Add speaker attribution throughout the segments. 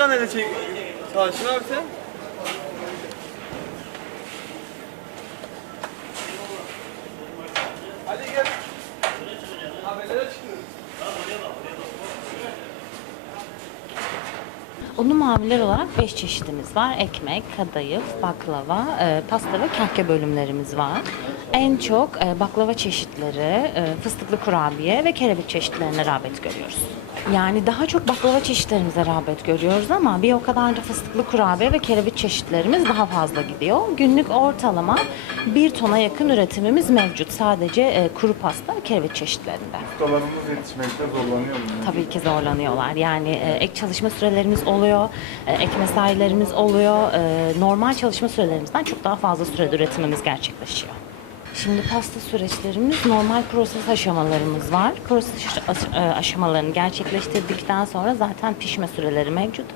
Speaker 1: 작가는 지금 저 중학생?
Speaker 2: Unlu mamuller olarak 5 çeşidimiz var. Ekmek, kadayıf, baklava, e, pasta ve kahke bölümlerimiz var. En çok e, baklava çeşitleri, e, fıstıklı kurabiye ve kelebek çeşitlerine rağbet görüyoruz. Yani daha çok baklava çeşitlerimize rağbet görüyoruz ama bir o kadar da fıstıklı kurabiye ve kelebek çeşitlerimiz daha fazla gidiyor. Günlük ortalama 1 tona yakın üretimimiz mevcut sadece e, kuru pasta ve kelebek çeşitlerinde.
Speaker 3: Ustalarımız yetişmekte zorlanıyor mu?
Speaker 2: Tabii ki zorlanıyorlar. Yani e, ek çalışma sürelerimiz oluyor, e, ek mesailerimiz oluyor. E, normal çalışma sürelerimizden çok daha fazla sürede üretimimiz gerçekleşiyor. Şimdi pasta süreçlerimiz normal proses aşamalarımız var. Proses e, aşamalarını gerçekleştirdikten sonra zaten pişme süreleri mevcut.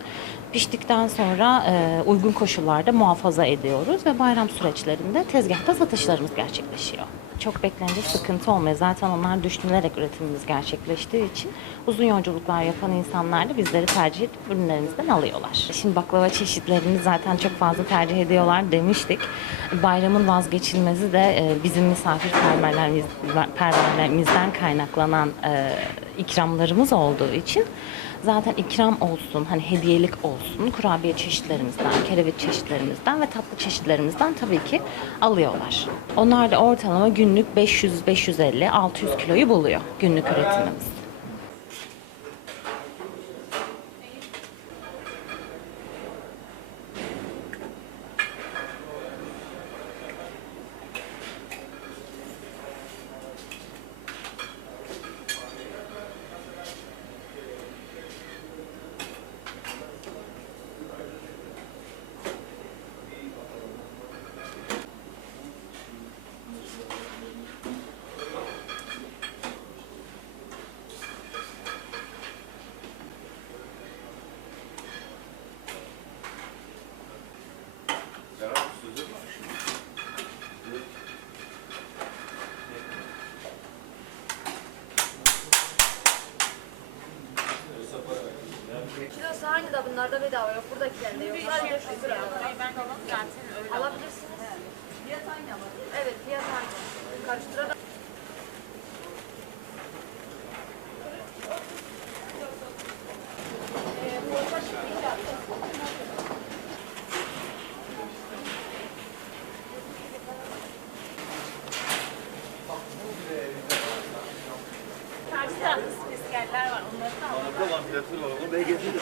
Speaker 2: Piştikten sonra uygun koşullarda muhafaza ediyoruz ve bayram süreçlerinde tezgahta satışlarımız gerçekleşiyor. Çok beklenecek sıkıntı olmuyor. Zaten onlar düşünülerek üretimimiz gerçekleştiği için uzun yolculuklar yapan insanlar da bizleri tercih ürünlerimizden alıyorlar. Şimdi baklava çeşitlerini zaten çok fazla tercih ediyorlar demiştik. Bayramın vazgeçilmezi de e, bizim misafirperverlerimiz, perverlerimizden kaynaklanan e, ikramlarımız olduğu için zaten ikram olsun, hani hediyelik olsun kurabiye çeşitlerimizden, kelebek çeşitlerimizden ve tatlı çeşitlerimizden tabii ki alıyorlar. Onlar da ortalama günlük 500, 550, 600 kiloyu buluyor günlük üretimimiz.
Speaker 4: Kilosu aynı da bunlarda bedava yok. Buradakilerinde yok. Sadece şu sıra. Alabilirsiniz. Fiyat aynı ama. Evet fiyat aynı. Karıştırarak.
Speaker 3: Tamam, fiyatı var. Onu ben getirdim.